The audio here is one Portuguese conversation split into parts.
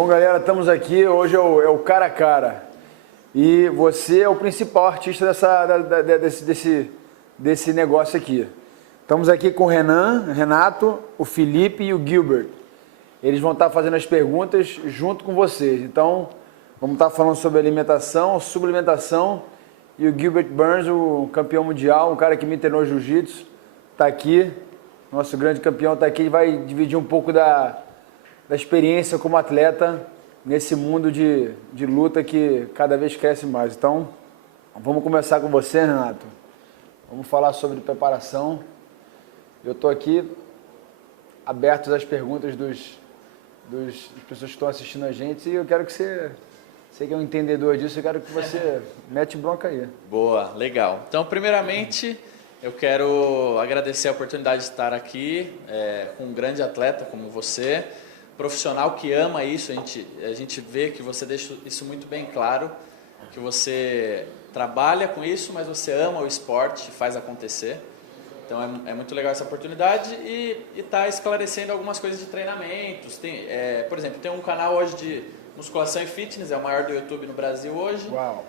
Bom, galera, estamos aqui. Hoje é o cara a cara. E você é o principal artista desse negócio aqui. Estamos aqui com o Renato, o Felipe e o Gilbert. Eles vão estar fazendo as perguntas junto com vocês. Então, vamos estar falando sobre alimentação, suplementação. E o Gilbert Burns, o campeão mundial, um cara que me treinou jiu-jitsu, está aqui. Nosso grande campeão está aqui e vai dividir um pouco da experiência como atleta nesse mundo de luta que cada vez cresce mais. Então, vamos começar com você, Renato. Vamos falar sobre preparação. Eu estou aqui aberto às perguntas das pessoas que estão assistindo a gente e eu quero que você que é um entendedor disso, eu quero que você mete bronca aí. Boa, legal. Então, primeiramente, eu quero agradecer a oportunidade de estar aqui com um grande atleta como você, profissional que ama isso, a gente vê que você deixa isso muito bem claro, que você trabalha com isso, mas você ama o esporte, faz acontecer. Então é muito legal essa oportunidade e está esclarecendo algumas coisas de treinamentos. Por exemplo, tem um canal hoje de musculação e fitness, é o maior do YouTube no Brasil hoje. Uau.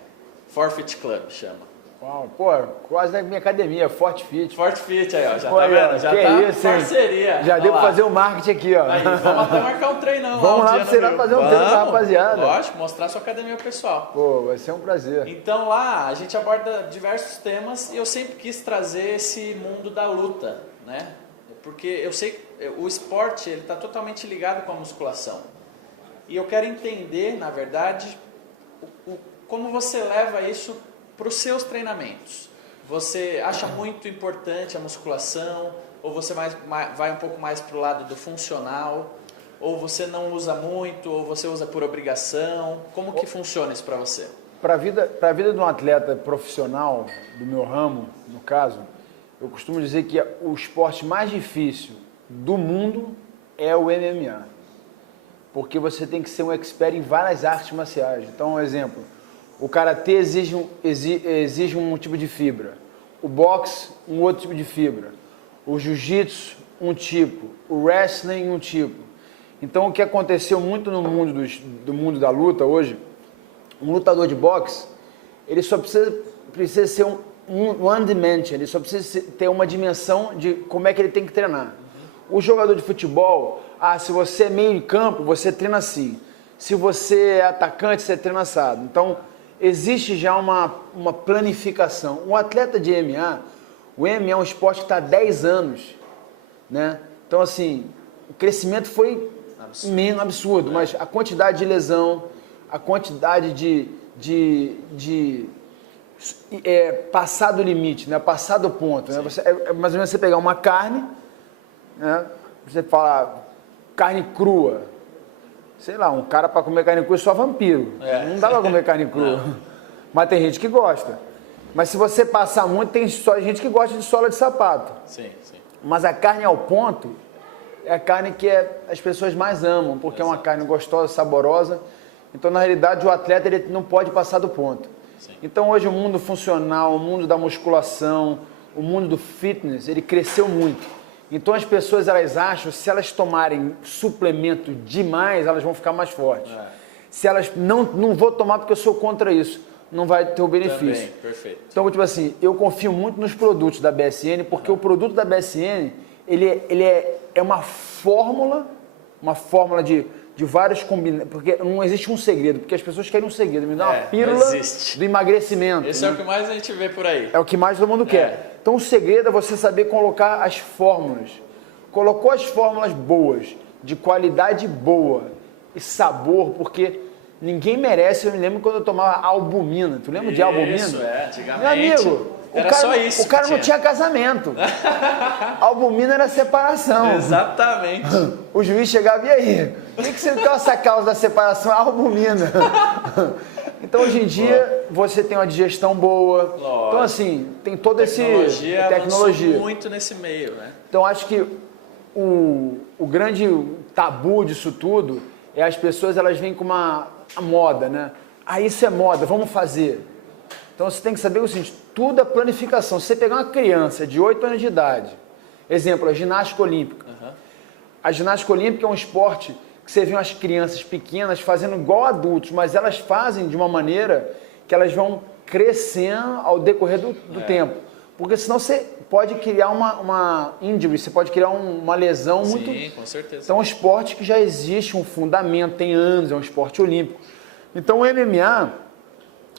Forfeit Club chama. Uau, pô, quase na minha academia, Forte Fit. Forte Fit aí, ó, já pô, tá vendo? Já tá isso, parceria. Já deu pra fazer o marketing aqui, ó. Aí, vamos até marcar um treinão. Vamos lá pra você lá fazer um treino com a rapaziada. Lógico, mostrar sua academia pessoal. Pô, vai ser um prazer. Então lá a gente aborda diversos temas e eu sempre quis trazer esse mundo da luta, né? Porque eu sei que o esporte ele tá totalmente ligado com a musculação. E eu quero entender, na verdade, como você leva isso para os seus treinamentos. Você acha muito importante a musculação? Ou você vai um pouco mais para o lado do funcional? Ou você não usa muito? Ou você usa por obrigação? Como que funciona isso para você? Para a vida de um atleta profissional, do meu ramo, no caso, eu costumo dizer que o esporte mais difícil do mundo é o MMA. Porque você tem que ser um expert em várias artes marciais. Então, um exemplo, o karatê exige um tipo de fibra, o boxe um outro tipo de fibra, o jiu-jitsu um tipo, o wrestling um tipo. Então, o que aconteceu muito no mundo do mundo da luta hoje, um lutador de boxe, ele só precisa ser um one dimension, ele só precisa ter uma dimensão de como é que ele tem que treinar. O jogador de futebol, se você é meio de campo, você treina assim. Se você é atacante, você treina assado. Então, existe já uma planificação. O atleta de MMA, o MMA é um esporte que está há 10 anos, né? Então, assim, o crescimento foi absurdo, mas a quantidade de lesão, a quantidade de passar do limite, né? Passar do ponto. Né? Mais ou menos você pegar uma carne, né? Você fala carne crua. Sei lá, um cara para comer carne crua é só vampiro. Não dá para comer carne crua. Não. Mas tem gente que gosta. Mas se você passar muito, tem gente que gosta de sola de sapato. Sim, sim. Mas a carne ao ponto é a carne que as pessoas mais amam, porque é uma carne gostosa, saborosa. Então, na realidade, o atleta ele não pode passar do ponto. Sim. Então, hoje, o mundo funcional, o mundo da musculação, o mundo do fitness, ele cresceu muito. Então as pessoas elas acham que se elas tomarem suplemento demais, elas vão ficar mais fortes. Se elas não vou tomar porque eu sou contra isso, não vai ter o benefício. Também, perfeito. Então, tipo assim, eu confio muito nos produtos da BSN, porque o produto da BSN, ele é uma fórmula de vários combinados, porque não existe um segredo, porque as pessoas querem um segredo, me dá uma pílula do emagrecimento. Esse é o que mais a gente vê por aí. É o que mais todo mundo quer. Então o segredo é você saber colocar as fórmulas. Colocou as fórmulas boas, de qualidade boa e sabor, porque ninguém merece. Eu me lembro quando eu tomava albumina. Tu lembra de albumina? Isso, antigamente. Meu amigo, o cara não tinha casamento. Albumina era separação. Exatamente. O juiz chegava, e aí? O que você quer essa causa da separação? Albumina. Então, hoje em dia, você tem uma digestão boa. Lógico. Então, assim, tem todo tecnologia muito nesse meio, né? Então, acho que o grande tabu disso tudo é as pessoas, elas vêm com a moda, né? Isso é moda, vamos fazer. Então, você tem que saber o seguinte, tudo é planificação. Se você pegar uma criança de 8 anos de idade, exemplo, a ginástica olímpica. A ginástica olímpica é um esporte que você vê umas crianças pequenas fazendo igual adultos, mas elas fazem de uma maneira que elas vão crescendo ao decorrer do tempo. Porque senão você pode criar uma injury, você pode criar uma lesão muito... Sim, com certeza. Então é um esporte que já existe um fundamento, tem anos, é um esporte olímpico. Então o MMA,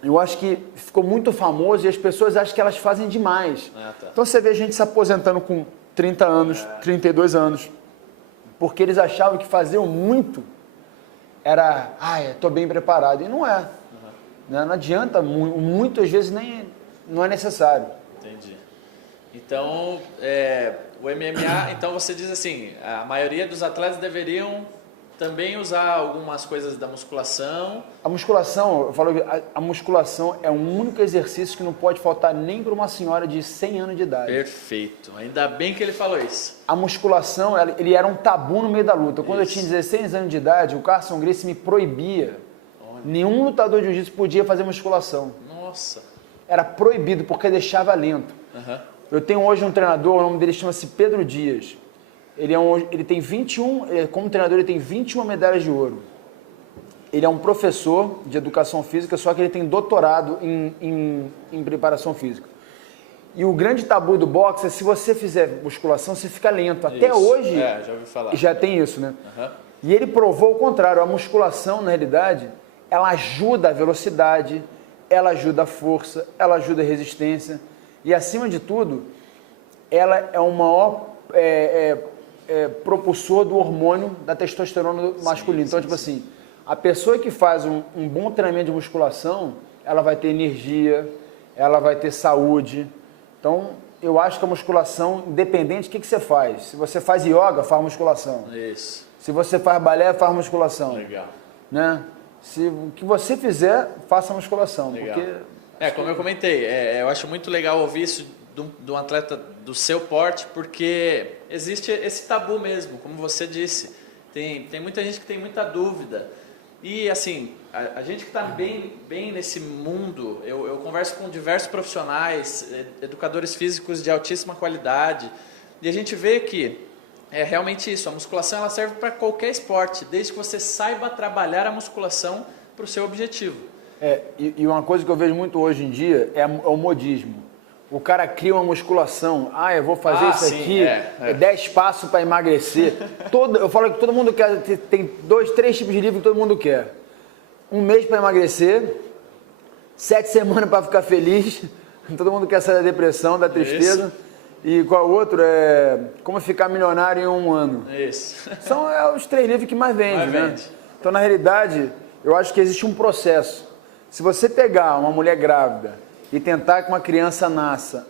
eu acho que ficou muito famoso e as pessoas acham que elas fazem demais. Tá. Então você vê a gente se aposentando com 30 anos, 32 anos, porque eles achavam que faziam muito era, estou bem preparado. E não é. Né? Não adianta, muitas vezes não é necessário. Entendi. Então, o MMA, então você diz assim, a maioria dos atletas deveriam também usar algumas coisas da musculação. A musculação, eu falo, a musculação é o único exercício que não pode faltar nem para uma senhora de 100 anos de idade. Perfeito. Ainda bem que ele falou isso. A musculação, ele era um tabu no meio da luta. Quando eu tinha 16 anos de idade, o Carson Gracie me proibia. Olha. Nenhum lutador de jiu-jitsu podia fazer musculação. Nossa. Era proibido porque deixava lento. Eu tenho hoje um treinador, o nome dele chama-se Pedro Dias. Ele tem 21, como treinador ele tem 21 medalhas de ouro. Ele é um professor de educação física, só que ele tem doutorado em preparação física. E o grande tabu do boxe é se você fizer musculação, você fica lento. Até hoje já ouvi falar. Já tem isso, né? E ele provou o contrário. A musculação, na realidade, ela ajuda a velocidade, ela ajuda a força, ela ajuda a resistência. E, acima de tudo, ela é o maior propulsor do hormônio da testosterona masculina. Então, tipo assim, a pessoa que faz um bom treinamento de musculação, ela vai ter energia, ela vai ter saúde. Então, eu acho que a musculação, independente do que você faz. Se você faz yoga, faz musculação. Isso. Se você faz balé, faz musculação. Legal. Né? Se o que você fizer, faça musculação. Legal. Porque, como eu comentei, eu acho muito legal ouvir isso de um atleta do seu porte, porque existe esse tabu mesmo, como você disse. Tem muita gente que tem muita dúvida. E assim, a gente que está bem nesse mundo, eu converso com diversos profissionais, educadores físicos de altíssima qualidade, e a gente vê que é realmente isso, a musculação ela serve para qualquer esporte, desde que você saiba trabalhar a musculação para o seu objetivo. E uma coisa que eu vejo muito hoje em dia é o modismo. O cara cria uma musculação, eu vou fazer isso aqui, 10 passos para emagrecer. Eu falo que todo mundo quer, tem 2, 3 tipos de livro que todo mundo quer. 1 mês para emagrecer, 7 semanas para ficar feliz, todo mundo quer sair da depressão, da tristeza. Isso. E qual outro? Como ficar milionário em 1 ano. Isso. São os 3 livros que mais vendem, né? Então, na realidade, eu acho que existe um processo. Se você pegar uma mulher grávida e tentar que uma criança nasça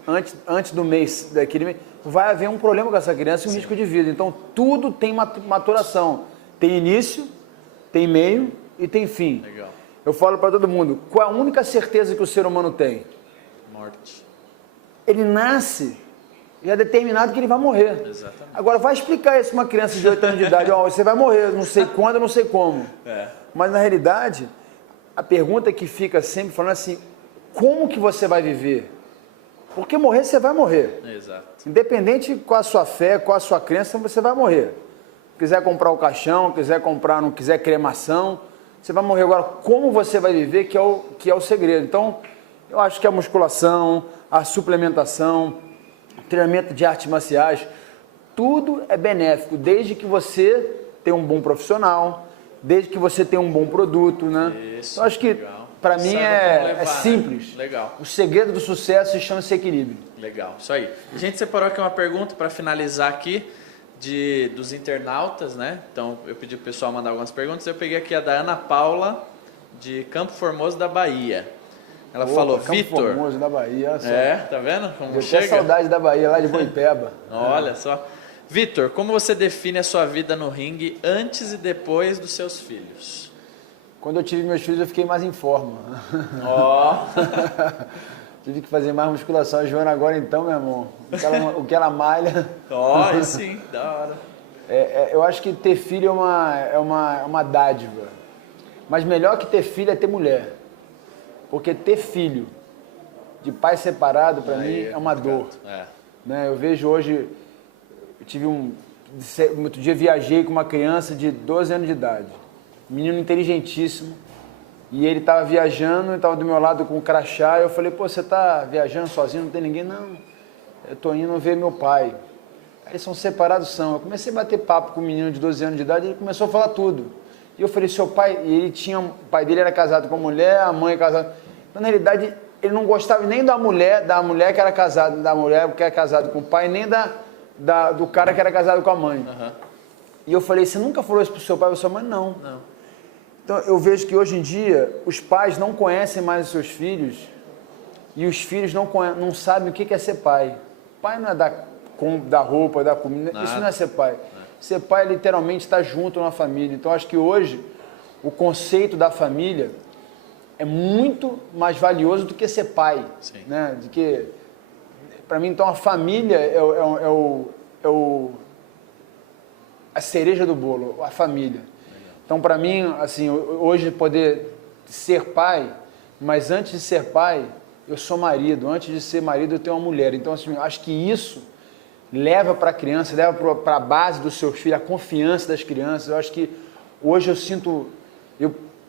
antes do mês, daquele mês, vai haver um problema com essa criança e um risco de vida. Então, tudo tem maturação. Tem início, tem meio e tem fim. Legal. Eu falo para todo mundo, qual a única certeza que o ser humano tem? Morte. Ele nasce e é determinado que ele vai morrer. Exatamente. Agora, vai explicar isso para uma criança de 8 anos de idade. Você vai morrer, não sei quando, não sei como. Mas, na realidade, a pergunta que fica sempre falando assim, como que você vai viver? Porque morrer, você vai morrer. Exato. Independente com a sua fé, com a sua crença, você vai morrer. Quiser comprar o caixão, não quiser cremação, você vai morrer. Agora, como você vai viver, que é o segredo. Então, eu acho que a musculação, a suplementação, treinamento de artes marciais, tudo é benéfico, desde que você tenha um bom profissional, desde que você tenha um bom produto, né? Isso, então, acho que, para mim, é simples. Né? Legal. O segredo do sucesso chama-se equilíbrio. Legal, isso aí. A gente separou aqui uma pergunta para finalizar aqui dos internautas, né? Então, eu pedi pro pessoal mandar algumas perguntas. Eu peguei aqui a da Ana Paula, de Campo Formoso, da Bahia. Ela falou, Vitor... Campo Formoso, da Bahia, olha só. Tá vendo como eu chega? Eu tenho saudade da Bahia, lá de Boipeba. Olha só. Vitor, como você define a sua vida no ringue antes e depois dos seus filhos? Quando eu tive meus filhos, eu fiquei mais em forma. Tive que fazer mais musculação. A Joana agora, então, meu irmão, o que ela malha... Sim, da hora. Eu acho que ter filho é uma dádiva. Mas melhor que ter filho é ter mulher. Porque ter filho de pai separado, para mim, é uma dor. Né? Eu vejo hoje... Eu tive Outro dia viajei com uma criança de 12 anos de idade, menino inteligentíssimo, e ele estava viajando, estava do meu lado com o crachá, e eu falei, pô, você está viajando sozinho, não tem ninguém? Não, eu estou indo ver meu pai. Aí eles são separados, são. Eu comecei a bater papo com um menino de 12 anos de idade, ele começou a falar tudo. E eu falei, seu pai, e ele tinha, o pai dele era casado com a mulher, a mãe casada. Então, na realidade, ele não gostava nem da mulher que era casada, da mulher que era casada com o pai, nem do cara que era casado com a mãe. Uhum. E eu falei, você nunca falou isso pro seu pai ou sua mãe? Não. Não. Então, eu vejo que hoje em dia, os pais não conhecem mais os seus filhos e os filhos não sabem o que é ser pai. Pai não é da roupa, da comida, isso não é ser pai. Ser pai é literalmente estar junto na família. Então, acho que hoje, o conceito da família é muito mais valioso do que ser pai. Sim. Né? Para mim, então, a família a cereja do bolo, a família. Então, para mim, assim, hoje poder ser pai, mas antes de ser pai, eu sou marido. Antes de ser marido, eu tenho uma mulher. Então, assim, acho que isso leva para a criança, leva para a base dos seus filhos, a confiança das crianças. Eu acho que hoje eu sinto,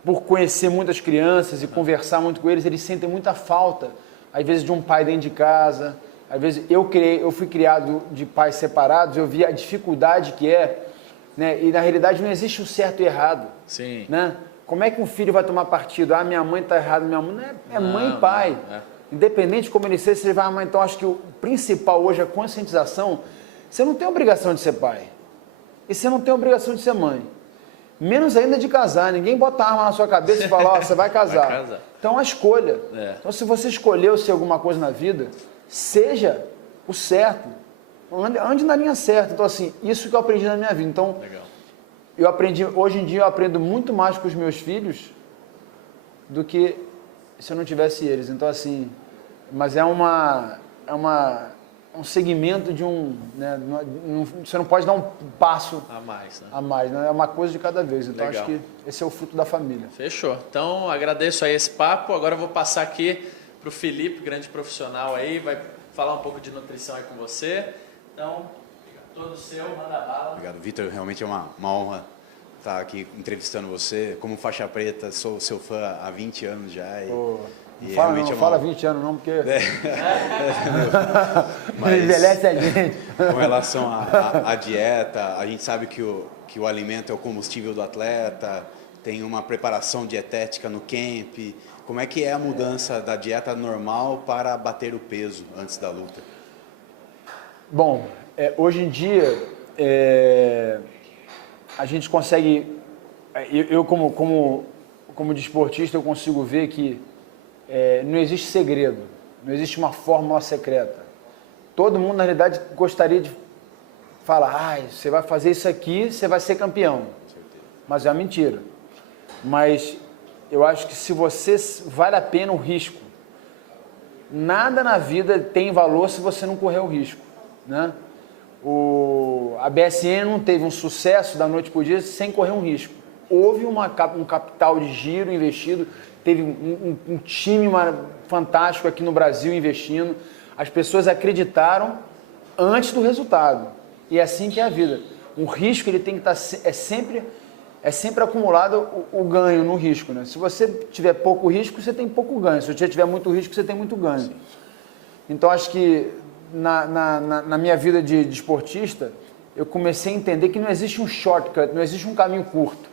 por conhecer muitas crianças e conversar muito com eles, eles sentem muita falta, às vezes, de um pai dentro de casa. Às vezes, eu fui criado de pais separados, eu vi a dificuldade que é, né? E na realidade não existe o certo e errado. Sim. Né? Como é que um filho vai tomar partido? Ah, minha mãe está errada, minha mãe não é mãe e pai. Independente de como ele seja, você vai amar. Então, acho que o principal hoje é a conscientização. Você não tem obrigação de ser pai. E você não tem obrigação de ser mãe. Menos ainda de casar. Ninguém bota a arma na sua cabeça e fala, ó, você vai casar. Vai casar. Então, a escolha. É. Então, se você escolheu ser alguma coisa na vida, seja o certo. Ande na linha certa. Então, assim, isso que eu aprendi na minha vida. Então, legal. Hoje em dia eu aprendo muito mais com os meus filhos do que se eu não tivesse eles. Então, assim, mas é um segmento de né, você não pode dar um passo a mais, né? É uma coisa de cada vez. Então, legal. Acho que esse é o fruto da família. Fechou. Então, agradeço aí esse papo. Agora eu vou passar aqui para o Felipe, grande profissional aí, vai falar um pouco de nutrição aí com você. Então, todo seu, manda bala. Obrigado, Vitor. Realmente é uma honra estar aqui entrevistando você. Como faixa preta, sou seu fã há 20 anos já. Não fala 20 anos não, porque Mas, envelhece a gente. Com relação à dieta, a gente sabe que o alimento é o combustível do atleta, tem uma preparação dietética no camp. Como é que é a mudança da dieta normal para bater o peso antes da luta? Bom, hoje em dia, a gente consegue, eu como desportista, eu consigo ver que não existe segredo, não existe uma fórmula secreta. Todo mundo, na realidade, gostaria de falar, você vai fazer isso aqui, você vai ser campeão. Mas é uma mentira. Mas eu acho que se você vale a pena o risco, nada na vida tem valor se você não correr o risco. Né? A BSN não teve um sucesso da noite para o dia sem correr um risco. Houve um capital de giro investido, teve um time fantástico aqui no Brasil investindo. As pessoas acreditaram antes do resultado. E é assim que é a vida. O risco ele tem que estar é sempre acumulado o ganho no risco. Né? Se você tiver pouco risco, você tem pouco ganho. Se você tiver muito risco, você tem muito ganho. Sim. Então, acho que na minha vida de esportista, eu comecei a entender que não existe um shortcut, não existe um caminho curto.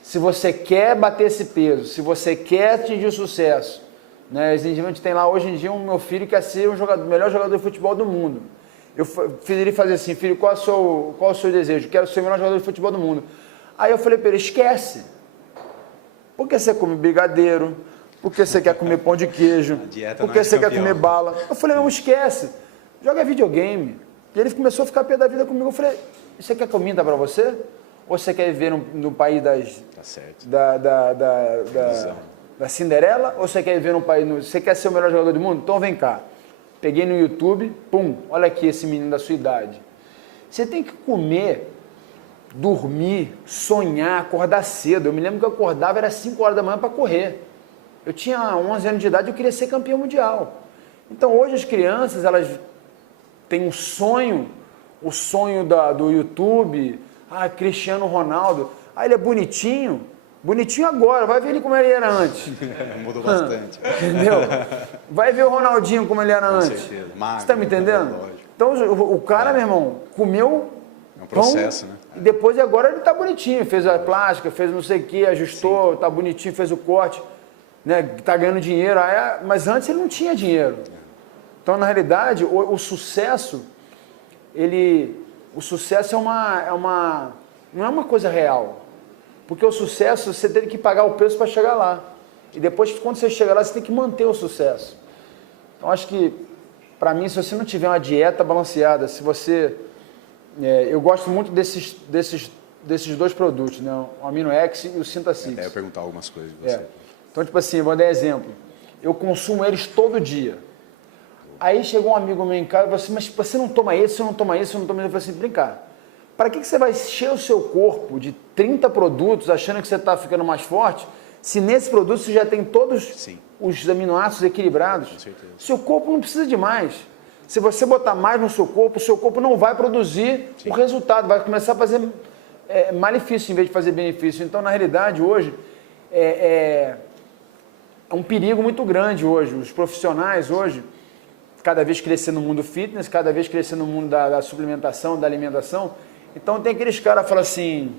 Se você quer bater esse peso, se você quer atingir o sucesso, né? A gente tem lá hoje em dia meu filho quer ser o melhor jogador de futebol do mundo. Eu fiz ele fazer assim, filho, qual é o seu desejo? Quero ser o melhor jogador de futebol do mundo. Aí eu falei para ele, esquece. Por que você come brigadeiro? Por que você quer comer pão de queijo? Por que você quer comer bala? Eu falei, não, esquece. Joga videogame. E ele começou a ficar pé da vida comigo. Eu falei, você quer que eu minta para você? Ou você quer viver no país da Cinderela? Ou você quer viver num país... Você quer ser o melhor jogador do mundo? Então vem cá. Peguei no YouTube, olha aqui esse menino da sua idade. Você tem que comer, dormir, sonhar, acordar cedo. Eu me lembro que eu acordava, era 5 horas da manhã para correr. Eu tinha 11 anos de idade e eu queria ser campeão mundial. Então hoje as crianças, elas têm um sonho o sonho do YouTube, Cristiano Ronaldo, ele é bonitinho agora, vai ver ele como ele era antes. Mudou bastante. Entendeu? Vai ver o Ronaldinho como ele era antes. Com certeza. Magro, você tá me entendendo? lógico. Então o cara, meu irmão, comeu É um processo, pão, né? e depois agora ele tá bonitinho, fez a plástica, fez não sei o que, ajustou, tá bonitinho, fez o corte, né? Tá ganhando dinheiro, mas antes ele não tinha dinheiro. Então, na realidade, o sucesso, o sucesso não é uma coisa real. Porque o sucesso, você tem que pagar o preço para chegar lá. E depois, quando você chega lá, você tem que manter o sucesso. Então, acho que, para mim, se você não tiver uma dieta balanceada, se você... eu gosto muito desses dois produtos, né? O AminoX e o Sinta-Six. Até eu perguntar algumas coisas de você. Então, tipo assim, vou dar exemplo. Eu consumo eles todo dia. Aí chegou um amigo meu em casa e falou assim, mas você não toma esse, você não toma esse, você não toma esse. Eu falei assim, brincar. Para que você vai encher o seu corpo de 30 produtos achando que você está ficando mais forte, se nesse produto você já tem todos os aminoácidos equilibrados? Com certeza. Seu corpo não precisa de mais. Se você botar mais no seu corpo, o seu corpo não vai produzir o resultado, vai começar a fazer malefício em vez de fazer benefício. Então, na realidade, hoje, é um perigo muito grande hoje. Os profissionais hoje, cada vez crescendo no mundo fitness, cada vez crescendo no mundo da suplementação, da alimentação. Então tem aqueles caras que falam assim,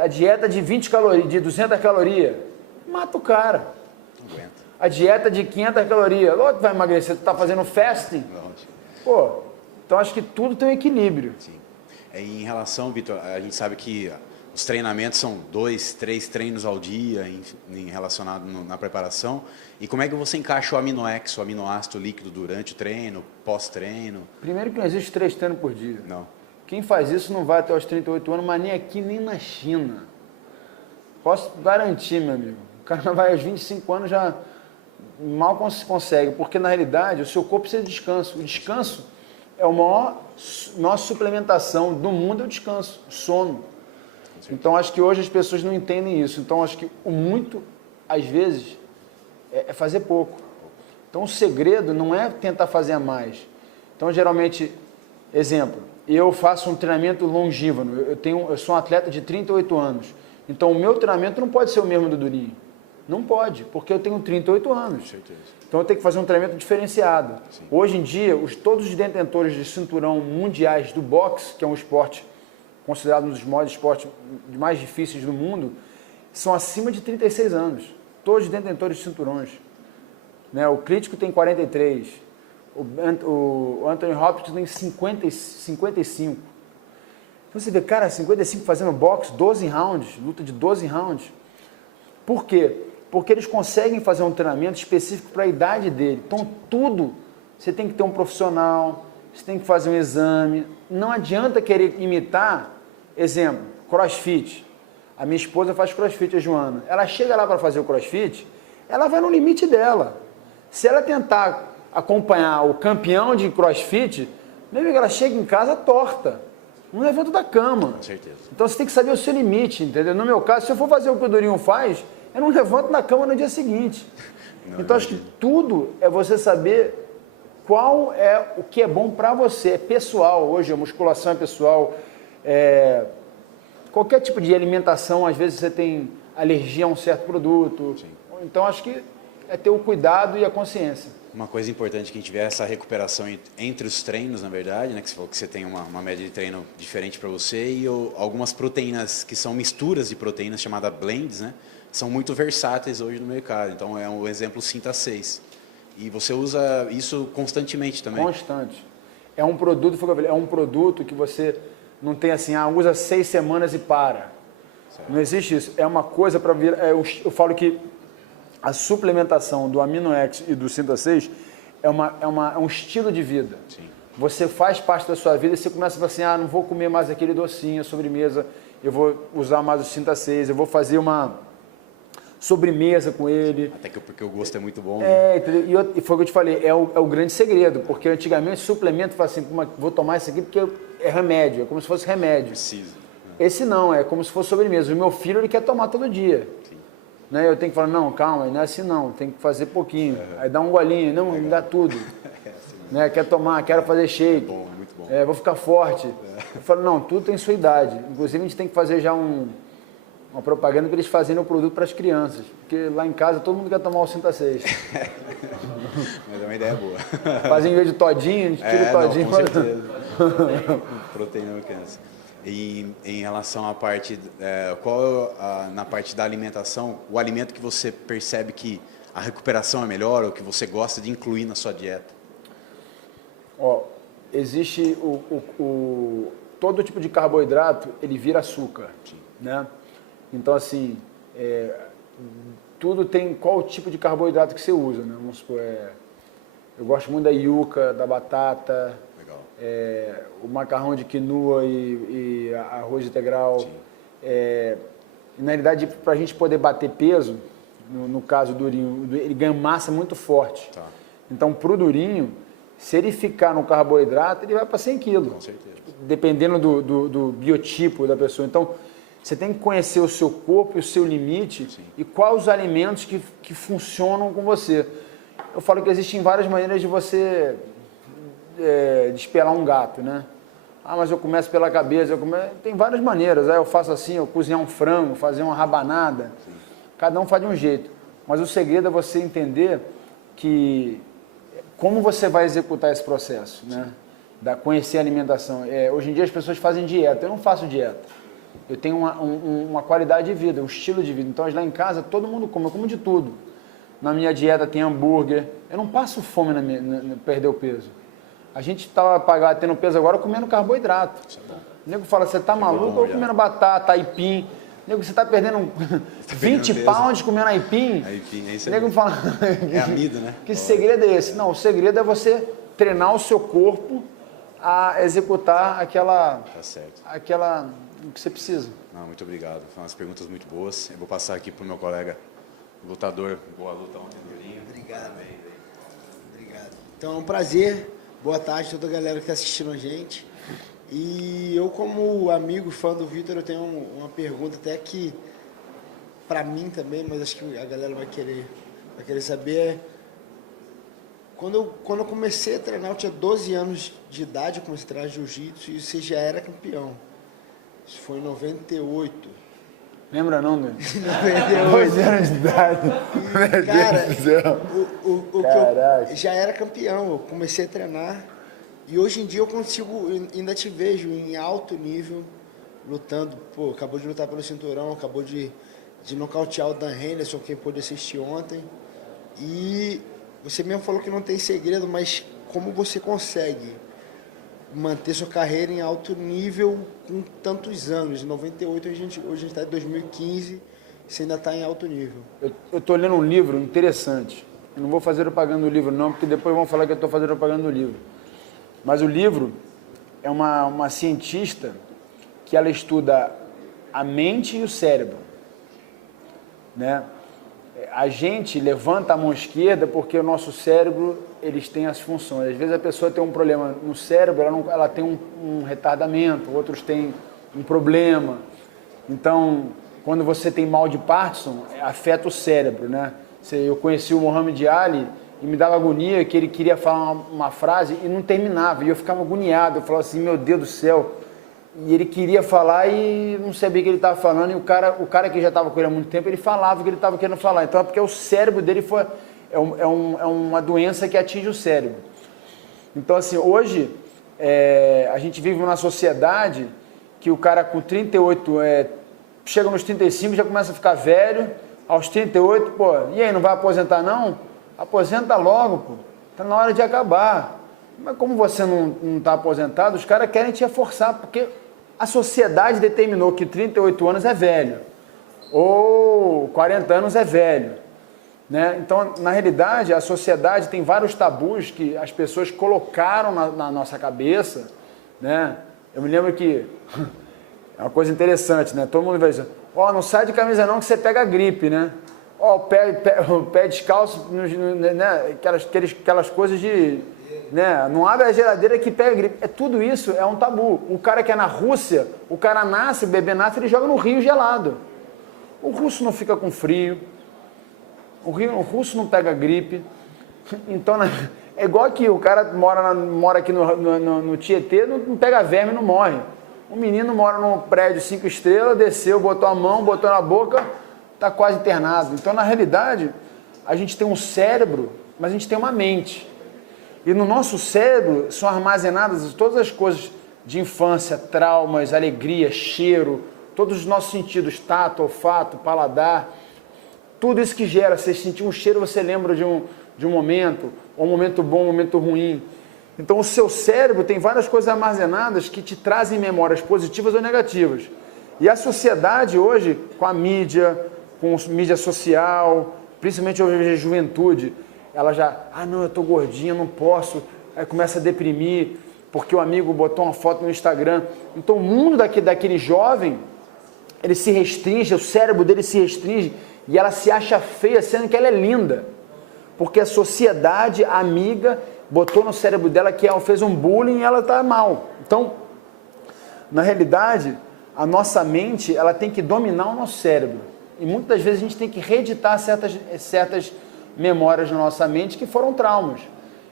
a dieta de 20 calorias, de 200 calorias, mata o cara. Não aguenta. A dieta de 500 calorias, logo vai emagrecer, tu tá fazendo fasting? Pô, então acho que tudo tem um equilíbrio. Sim. Em relação, Vitor, a gente sabe que os treinamentos são 2, 3 treinos ao dia relacionado na preparação. E como é que você encaixa o AminoX, o aminoácido líquido durante o treino, pós-treino? Primeiro que não existe 3 treinos por dia. Não. Quem faz isso não vai até os 38 anos, mas nem aqui, nem na China. Posso garantir, meu amigo. O cara vai aos 25 anos já mal consegue, porque na realidade o seu corpo precisa de descanso. O descanso é a maior suplementação do mundo, é o descanso, o sono. Então acho que hoje as pessoas não entendem isso. Então acho que o muito, às vezes, é fazer pouco. Então o segredo não é tentar fazer a mais. Então geralmente, exemplo, eu faço um treinamento longínquo, eu sou um atleta de 38 anos. Então o meu treinamento não pode ser o mesmo do Durinho. Não pode, porque eu tenho 38 anos. Com certeza. Então eu tenho que fazer um treinamento diferenciado. Sim. Hoje em dia, todos os detentores de cinturão mundiais do boxe, que é um esporte considerado um dos maiores esportes mais difíceis do mundo, são acima de 36 anos. Todos os detentores de cinturões. Né? O Crítico tem 43. O Anthony Hopkins tem 55. Então você vê, cara, 55 fazendo boxe, 12 rounds, luta de 12 rounds. Por quê? Porque eles conseguem fazer um treinamento específico para a idade dele. Então tudo, você tem que ter um profissional, você tem que fazer um exame. Não adianta querer imitar, exemplo, crossfit. A minha esposa faz crossfit, a Joana. Ela chega lá para fazer o crossfit, ela vai no limite dela. Se ela tentar acompanhar o campeão de crossfit, meu amigo, ela chega em casa torta. Não levanta da cama. Com certeza. Então você tem que saber o seu limite, entendeu? No meu caso, se eu for fazer o que o Durinho faz, eu não levanto da cama no dia seguinte. Então acho que tudo é você saber qual é o que é bom para você. É pessoal, hoje a musculação é pessoal. Qualquer tipo de alimentação, às vezes você tem alergia a um certo produto. Sim. Então acho que é ter o cuidado e a consciência. Uma coisa importante que a gente vê é essa recuperação entre os treinos, na verdade, né? Que você falou que você tem uma média de treino diferente para você e algumas proteínas que são misturas de proteínas chamadas blends, né? São muito versáteis hoje no mercado. Então é um exemplo Sinta-6. E você usa isso constantemente também? Constante. É um produto que você não tem assim, usa 6 semanas e para. Certo. Não existe isso. É uma coisa para vir. Eu falo que a suplementação do AminoX e do Sinta-6 é um estilo de vida. Sim. Você faz parte da sua vida e você começa a falar assim, não vou comer mais aquele docinho, a sobremesa, eu vou usar mais o Sinta-6, eu vou fazer uma sobremesa com ele. Até porque o gosto é muito bom. E foi o que eu te falei, é o grande segredo, porque antigamente suplemento, fala assim, vou tomar isso aqui porque é remédio, é como se fosse remédio. Precisa. Esse não, é como se fosse sobremesa. O meu filho, ele quer tomar todo dia. Sim. Né? Eu tenho que falar, não, calma, não é assim não, tem que fazer pouquinho. Aí dá um golinho, não dá tudo. Né? Quer tomar, quero fazer shake. muito bom. Vou ficar forte. Eu falo, não, tudo tem sua idade. Inclusive, a gente tem que fazer já uma propaganda para eles fazerem o produto para as crianças. Porque lá em casa todo mundo quer tomar o Sinta 6. Mas é uma ideia boa. Fazem em vez de todinho, a gente tira o todinho. Não, com certeza. Proteína criança. E em relação à parte, na parte da alimentação, o alimento que você percebe que a recuperação é melhor ou que você gosta de incluir na sua dieta? Existe todo tipo de carboidrato, ele vira açúcar, né? Então, assim, tudo tem qual tipo de carboidrato que você usa, né? Vamos supor, eu gosto muito da yuca, da batata, o macarrão de quinoa e arroz integral. Na realidade, para a gente poder bater peso, no caso do durinho, ele ganha massa muito forte. Tá. Então, para o durinho, se ele ficar no carboidrato, ele vai para 100 quilos. Com certeza. Dependendo do biotipo da pessoa. Então, você tem que conhecer o seu corpo e o seu limite. Sim. E quais os alimentos que funcionam com você. Eu falo que existem várias maneiras de você despelar um gato, né? Mas eu começo pela cabeça, tem várias maneiras. Eu faço assim, eu cozinhar um frango, fazer uma rabanada. Sim. Cada um faz de um jeito. Mas o segredo é você entender como você vai executar esse processo, né? Conhecer a alimentação. Hoje em dia as pessoas fazem dieta, eu não faço dieta. Eu tenho uma qualidade de vida, um estilo de vida. Então lá em casa todo mundo come, eu como de tudo. Na minha dieta tem hambúrguer, eu não passo fome na perder o peso. A gente está tendo peso agora comendo carboidrato. O nego fala, você tá maluco? Eu comendo batata, aipim. Nego, você está perdendo 20 pounds comendo aipim? Aipim, é isso aí. Nego fala... É amido, né? Que segredo é esse? Não, o segredo é você treinar o seu corpo a executar aquela... Tá certo. O que você precisa. Não, muito obrigado. Foram umas perguntas muito boas. Eu vou passar aqui para o meu colega lutador. Boa luta ontem, Durinho. Obrigado. Obrigado. Então é um prazer. Boa tarde a toda a galera que está assistindo a gente. E eu, como amigo, fã do Vitor, eu tenho uma pergunta até que para mim também, mas acho que a galera vai querer saber. Quando eu comecei a treinar, eu tinha 12 anos de idade, eu comecei a treinar jiu-jitsu e você já era campeão. Isso foi em 98. Lembra não, meu? 12 anos de idade. E, cara, que eu já era campeão, eu comecei a treinar. E hoje em dia eu ainda te vejo em alto nível, lutando. Pô, acabou de lutar pelo cinturão, acabou de nocautear o Dan Henderson, quem pôde assistir ontem. E você mesmo falou que não tem segredo, mas como você consegue manter sua carreira em alto nível com tantos anos? Em 98, hoje a gente está em 2015, você ainda está em alto nível. Eu estou lendo um livro interessante. Eu não vou fazer propaganda do livro não, porque depois vão falar que eu estou fazendo propaganda do livro. Mas o livro é uma cientista que ela estuda a mente e o cérebro, né? A gente levanta a mão esquerda porque o nosso cérebro, eles têm as funções. Às vezes a pessoa tem um problema no cérebro, ela tem um retardamento, outros têm um problema. Então, quando você tem mal de Parkinson, afeta o cérebro, né? Eu conheci o Muhammad Ali e me dava agonia que ele queria falar uma frase e não terminava. E eu ficava agoniado, eu falava assim, meu Deus do céu. E ele queria falar e não sabia o que ele estava falando. E o cara que já estava com ele há muito tempo, ele falava o que ele estava querendo falar. Então é porque o cérebro dele é uma doença que atinge o cérebro. Então assim, hoje a gente vive numa sociedade que o cara com 38, chega nos 35 já começa a ficar velho. Aos 38, pô, e aí, não vai aposentar não? Aposenta logo, pô. Está na hora de acabar. Mas como você não está aposentado, os caras querem te forçar, porque a sociedade determinou que 38 anos é velho, ou 40 anos é velho, né? Então, na realidade, a sociedade tem vários tabus que as pessoas colocaram na nossa cabeça, né? Eu me lembro que é uma coisa interessante, né? Todo mundo vai dizer, não sai de camisa não que você pega gripe, né? O pé descalço, né? Aquelas coisas de... Né? Não abre a geladeira que pega gripe. Tudo isso é um tabu. O cara que é na Rússia, o cara nasce, o bebê nasce, ele joga no rio gelado. O russo não fica com frio, o russo não pega gripe. Então, É igual aqui, o cara mora aqui no Tietê, não pega verme e não morre. Um menino mora num prédio 5 estrelas, desceu, botou a mão, botou na boca, está quase internado. Então, na realidade, a gente tem um cérebro, mas a gente tem uma mente. E no nosso cérebro são armazenadas todas as coisas de infância, traumas, alegria, cheiro, todos os nossos sentidos, tato, olfato, paladar, tudo isso que gera. Você sentir um cheiro, você lembra de um momento, ou um momento bom, um momento ruim. Então o seu cérebro tem várias coisas armazenadas que te trazem memórias positivas ou negativas. E a sociedade hoje, com a mídia social, principalmente hoje a juventude, ela já, não, eu tô gordinha, não posso, aí começa a deprimir, porque o amigo botou uma foto no Instagram. Então o mundo daquele jovem, ele se restringe, o cérebro dele se restringe, e ela se acha feia, sendo que ela é linda. Porque a sociedade, a amiga, botou no cérebro dela que ela fez um bullying e ela está mal. Então, na realidade, a nossa mente, ela tem que dominar o nosso cérebro. E muitas vezes a gente tem que reeditar certas memórias na nossa mente que foram traumas.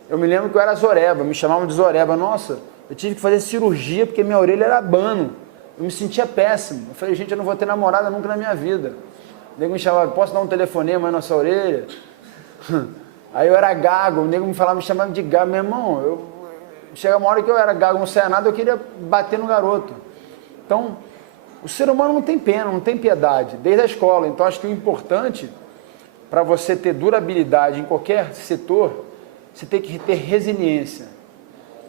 Eu me lembro que eu era zoreba, me chamavam de zoreba. Nossa, eu tive que fazer cirurgia porque minha orelha era abano. Eu me sentia péssimo. Eu falei, gente, eu não vou ter namorada nunca na minha vida. O nego me chamava, posso dar um telefonema aí na sua orelha? Aí eu era gago, o nego me chamava de gago. Meu irmão, chega uma hora que eu era gago, não saia nada, eu queria bater no garoto. Então, o ser humano não tem pena, não tem piedade, desde a escola. Então, acho que o importante, para você ter durabilidade em qualquer setor, você tem que ter resiliência.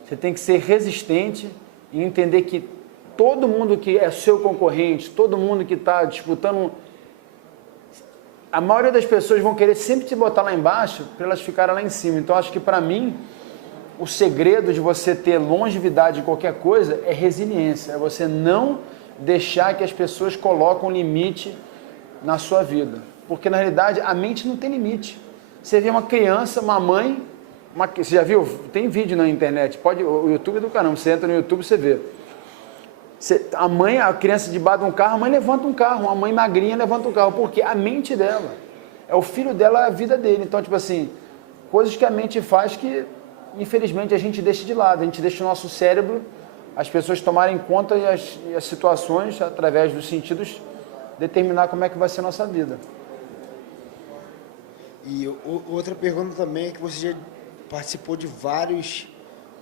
Você tem que ser resistente e entender que todo mundo que é seu concorrente, todo mundo que está disputando, a maioria das pessoas vão querer sempre te botar lá embaixo para elas ficarem lá em cima. Então, acho que para mim, o segredo de você ter longevidade em qualquer coisa é resiliência. É você não deixar que as pessoas colocam limite na sua vida. Porque, na realidade, a mente não tem limite. Você vê uma criança, uma mãe, você já viu? Tem vídeo na internet, o YouTube é do caramba, você entra no YouTube, você vê. A criança debaixo de um carro, a mãe levanta um carro, uma mãe magrinha levanta um carro, porque a mente dela, é o filho dela, a vida dele. Então, tipo assim, coisas que a mente faz que, infelizmente, a gente deixa de lado, a gente deixa o nosso cérebro, as pessoas tomarem conta e as situações, através dos sentidos, determinar como é que vai ser a nossa vida. E outra pergunta também é que você já participou de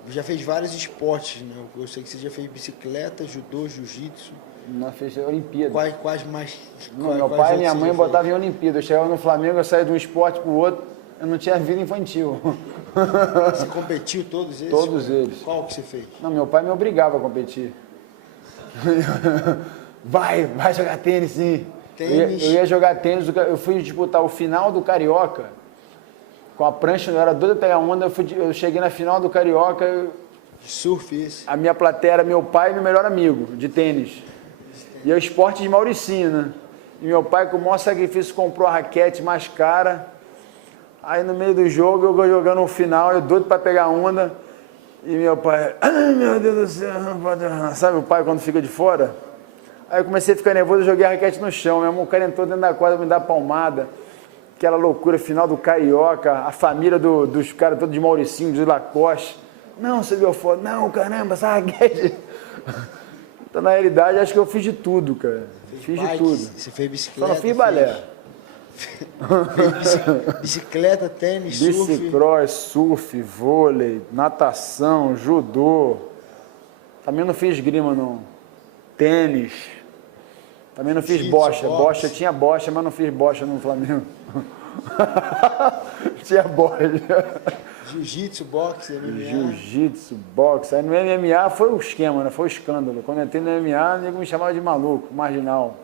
já fez vários esportes, né? Eu sei que você já fez bicicleta, judô, jiu-jitsu. Não, fez Olimpíada. Quais mais? Meu pai e minha mãe botavam em Olimpíada. Eu chegava no Flamengo, eu saía de um esporte para o outro, eu não tinha vida infantil. Você competiu todos eles? Todos eles. Qual que você fez? Não, meu pai me obrigava a competir. Vai jogar tênis, sim. Tênis? Eu ia jogar tênis, eu fui disputar o final do Carioca, com a prancha, eu era doido a pegar onda, eu cheguei na final do Carioca. Surf isso. A minha plateia era meu pai e meu melhor amigo, de tênis. E é o esporte de Mauricinho, né? E meu pai, com o maior sacrifício, comprou a raquete mais cara. Aí no meio do jogo, eu jogando no final, eu doido para pegar onda. E meu pai, ai meu Deus do céu, não pode... Sabe o pai quando fica de fora? Aí eu comecei a ficar nervoso, eu joguei a raquete no chão. Meu irmão, o cara entrou dentro da quadra, me dá palmada. Aquela loucura final do Carioca, a família dos caras todos de Mauricinho, de Lacoste. Não, você viu foto? Não, caramba, essa raquete. Então, na realidade, acho que eu fiz de tudo, cara. Fiz de tudo. Você fez bicicleta? Só não fiz balé. Bicicleta, tênis, surf? Bicicross, surf, vôlei, natação, judô. Também não fiz esgrima, não. Tênis. Também não fiz bocha. Bocha, tinha bocha, mas não fiz bocha no Flamengo. Tinha bocha. Jiu-jitsu, boxe, MMA. Jiu-jitsu, boxe. Aí no MMA foi o esquema, né? Foi o escândalo. Quando eu entrei no MMA, o nego me chamava de maluco, marginal.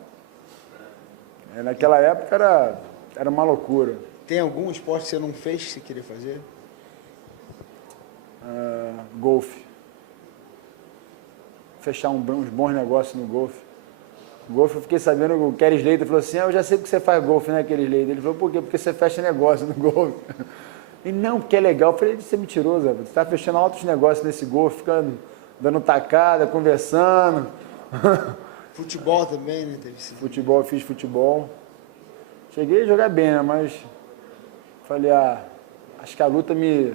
Naquela época era uma loucura. Tem algum esporte que você não fez que você queria fazer? Golfe. Fechar uns bons negócios no golfe. Golfe, eu fiquei sabendo que o Kelly Slater falou assim, eu já sei que você faz golfe, né, Kelly Slater? Ele falou, por quê? Porque você fecha negócio no golfe. E não, porque é legal. Eu falei, você é mentiroso, você está fechando altos negócios nesse golfe, ficando, dando tacada, conversando. Futebol também, né? Futebol, fiz futebol. Cheguei a jogar bem, né, mas falei, acho que a luta me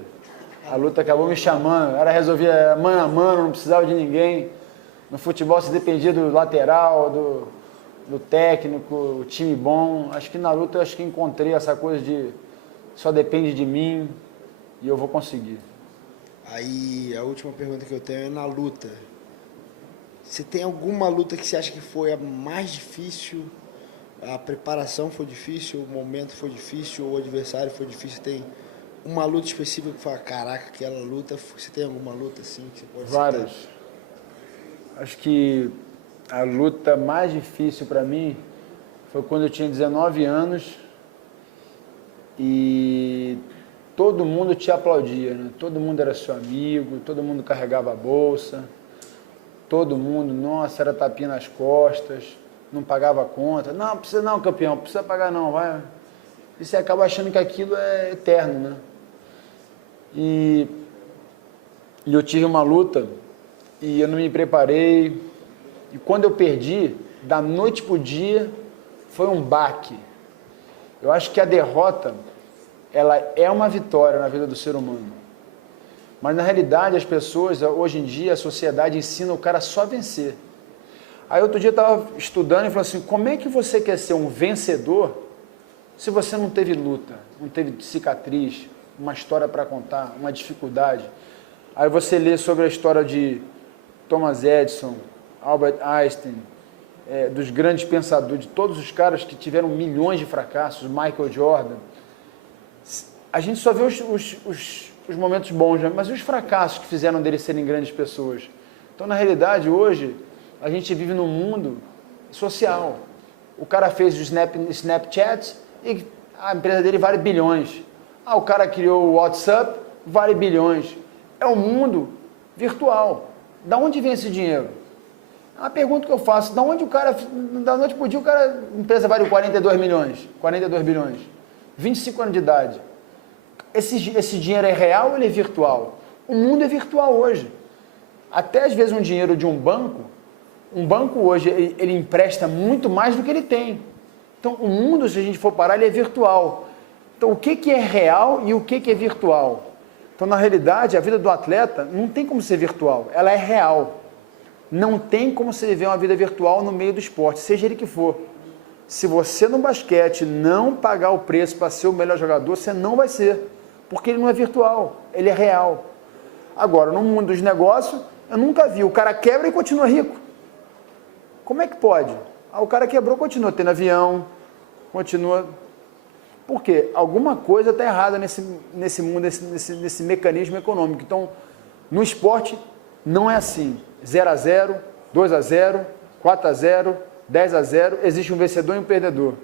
A luta acabou me chamando. Era resolvia mano a mano, não precisava de ninguém. No futebol você dependia do lateral, do técnico, o time bom. Acho que na luta eu encontrei essa coisa de só depende de mim e eu vou conseguir. Aí a última pergunta que eu tenho é na luta. Você tem alguma luta que você acha que foi a mais difícil? A preparação foi difícil, o momento foi difícil, o adversário foi difícil? Tem uma luta específica que fala, caraca, aquela luta, você tem alguma luta assim que você pode citar? Várias. Acho que a luta mais difícil para mim foi quando eu tinha 19 anos e todo mundo te aplaudia, né? Todo mundo era seu amigo, todo mundo carregava a bolsa, todo mundo, nossa, era tapinha nas costas, não pagava a conta. Não, precisa não, campeão, precisa pagar não, vai. E você acaba achando que aquilo é eterno, né? E eu tive uma luta e eu não me preparei. E quando eu perdi, da noite pro dia, foi um baque. Eu acho que a derrota, ela é uma vitória na vida do ser humano. Mas na realidade as pessoas, hoje em dia, a sociedade ensina o cara só a vencer. Aí outro dia eu estava estudando e falei assim, como é que você quer ser um vencedor se você não teve luta, não teve cicatriz, uma história para contar, uma dificuldade? Aí você lê sobre a história de Thomas Edison, Albert Einstein, dos grandes pensadores, de todos os caras que tiveram milhões de fracassos, Michael Jordan. A gente só vê os momentos bons, né? Mas e os fracassos que fizeram deles serem grandes pessoas? Então, na realidade, hoje, a gente vive num mundo social. O cara fez o Snapchat e a empresa dele vale bilhões. O cara criou o WhatsApp, vale bilhões. É um mundo virtual. Da onde vem esse dinheiro? É uma pergunta que eu faço. Da onde o cara, da noite pro dia, a empresa vale 42 milhões, 42 bilhões, 25 anos de idade. Esse dinheiro é real ou ele é virtual? O mundo é virtual hoje. Até às vezes um dinheiro de um banco hoje, ele empresta muito mais do que ele tem. Então o mundo, se a gente for parar, ele é virtual. Então o que é real e o que é virtual? Então na realidade, a vida do atleta não tem como ser virtual, ela é real. Não tem como você viver uma vida virtual no meio do esporte, seja ele que for. Se você no basquete não pagar o preço para ser o melhor jogador, você não vai ser. Porque ele não é virtual, ele é real. Agora, no mundo dos negócios, eu nunca vi. O cara quebra e continua rico. Como é que pode? O cara quebrou, continua tendo avião, continua... Por quê? Alguma coisa está errada nesse mundo, nesse mecanismo econômico. Então, no esporte, não é assim. 0-0, 2-0, 4-0, 10-0, existe um vencedor e um perdedor.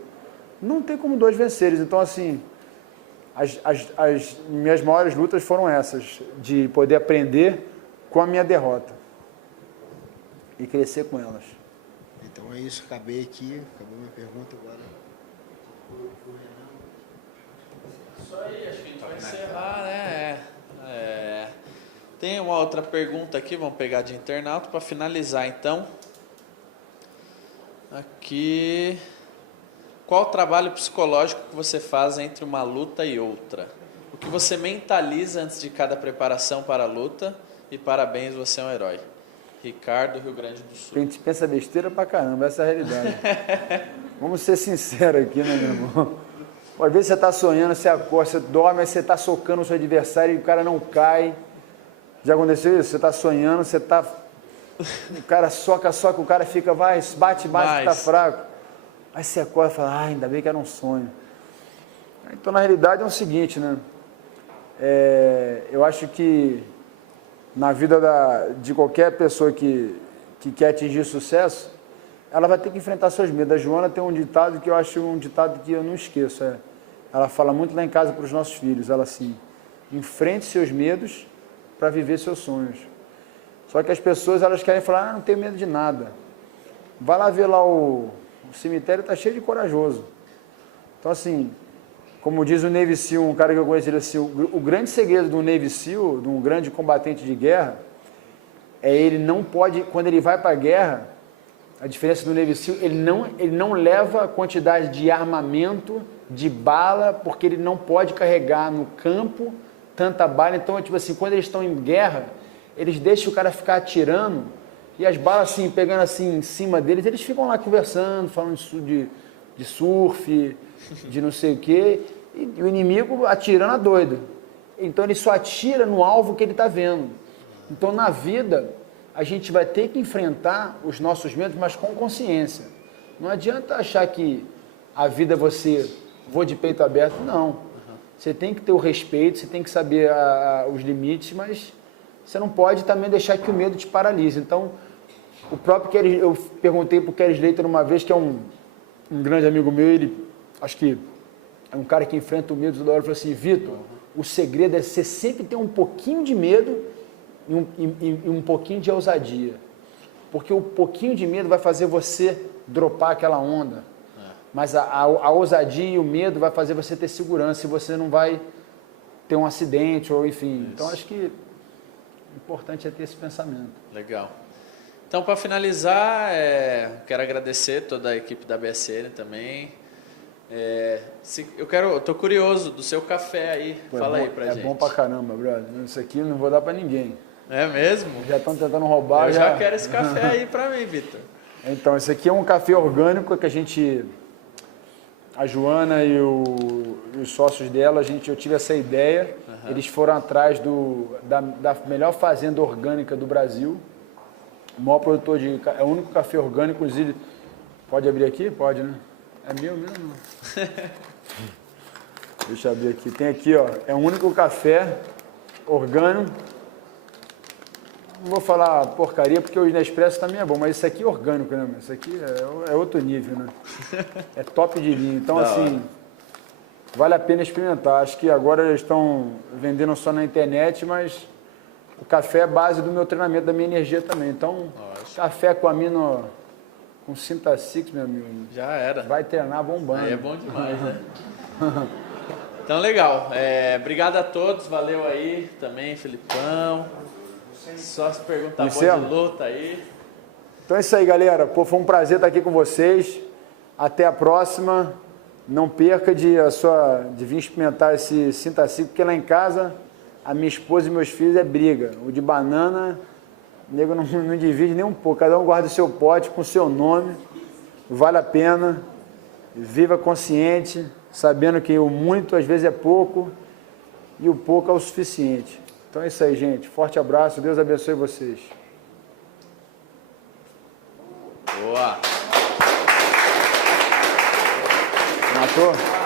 Não tem como dois venceres. Então, assim, as minhas maiores lutas foram essas, de poder aprender com a minha derrota e crescer com elas. Então é isso, acabei aqui, acabou minha pergunta agora. Isso aí, acho que a gente vai encerrar, né? Tem uma outra pergunta aqui, vamos pegar de internauta para finalizar então. Aqui, qual o trabalho psicológico que você faz entre uma luta e outra? O que você mentaliza antes de cada preparação para a luta? E parabéns, você é um herói. Ricardo, Rio Grande do Sul. A gente pensa besteira pra caramba, essa é a realidade. Vamos ser sinceros aqui, né, meu irmão? Às vezes você está sonhando, você acorda, você dorme, aí você está socando o seu adversário e o cara não cai. Já aconteceu isso? Você está sonhando, você está... O cara soca, o cara fica, vai, bate, está fraco. Aí você acorda e fala, ainda bem que era um sonho. Então, na realidade, é o seguinte, né? Eu acho que na vida de qualquer pessoa que quer atingir sucesso, ela vai ter que enfrentar seus medos. A Joana tem um ditado que eu acho um ditado que eu não esqueço. Ela fala muito lá em casa para os nossos filhos. Ela assim, enfrente seus medos para viver seus sonhos. Só que as pessoas, elas querem falar, não tenho medo de nada. Vai lá ver lá o cemitério, está cheio de corajoso. Então assim, como diz o Navy SEAL, um cara que eu conheci, ele assim, o grande segredo do Navy SEAL, de um grande combatente de guerra, ele não pode, quando ele vai para a guerra, a diferença do Navy SEAL, ele não leva a quantidade de armamento, de bala, porque ele não pode carregar no campo tanta bala. Então, tipo assim, quando eles estão em guerra, eles deixam o cara ficar atirando e as balas assim, pegando assim em cima deles, eles ficam lá conversando, falando de surf, de não sei o quê, e o inimigo atirando a doido. Então ele só atira no alvo que ele está vendo. Então na vida, a gente vai ter que enfrentar os nossos medos, mas com consciência. Não adianta achar que a vida você vou de peito aberto, não. Você tem que ter o respeito, você tem que saber os limites, mas você não pode também deixar que o medo te paralise. Então, o próprio Keres, eu perguntei para o Keres Leiter uma vez, que é um grande amigo meu, ele, acho que é um cara que enfrenta o medo toda hora, ele falou assim, Vitor, o segredo é você sempre ter um pouquinho de medo e um pouquinho de ousadia. Porque o pouquinho de medo vai fazer você dropar aquela onda. Mas a ousadia e o medo vai fazer você ter segurança e você não vai ter um acidente ou enfim. Isso. Então acho que o importante é ter esse pensamento. Legal. Então, para finalizar, quero agradecer toda a equipe da BSN também. Eu tô curioso do seu café aí. Fala aí pra gente. É bom pra caramba, brother. Isso aqui eu não vou dar pra ninguém. É mesmo? Já estão tentando roubar. Eu já quero esse café aí pra mim, Vitor. Então, esse aqui é um café orgânico que a Joana e os sócios dela, eu tive essa ideia. Uhum. Eles foram atrás da melhor fazenda orgânica do Brasil. O maior produtor é o único café orgânico, inclusive. Pode abrir aqui? Pode, né? É meu mesmo? Deixa eu abrir aqui. Tem aqui, ó. É o único café orgânico. Não vou falar porcaria, porque o Nespresso também é bom, mas isso aqui é orgânico, né? Isso aqui é outro nível, né? É top de linha. Então, assim, vale a pena experimentar. Acho que agora eles estão vendendo só na internet, mas o café é base do meu treinamento, da minha energia também. Então, café com amino, com Sintacix, meu amigo. Já era. Vai treinar bombando. Aí é bom demais, né? Então, legal. Obrigado a todos. Valeu aí também, Felipão. Só se perguntar boa de luta aí. Então é isso aí, galera. Pô, foi um prazer estar aqui com vocês. Até a próxima. Não perca de vir experimentar esse Sintacix, porque lá em casa a minha esposa e meus filhos é briga. O de banana, o nego não divide nem um pouco. Cada um guarda o seu pote com o seu nome. Vale a pena. Viva consciente, sabendo que o muito às vezes é pouco e o pouco é o suficiente. Então é isso aí, gente. Forte abraço. Deus abençoe vocês. Boa! Matou?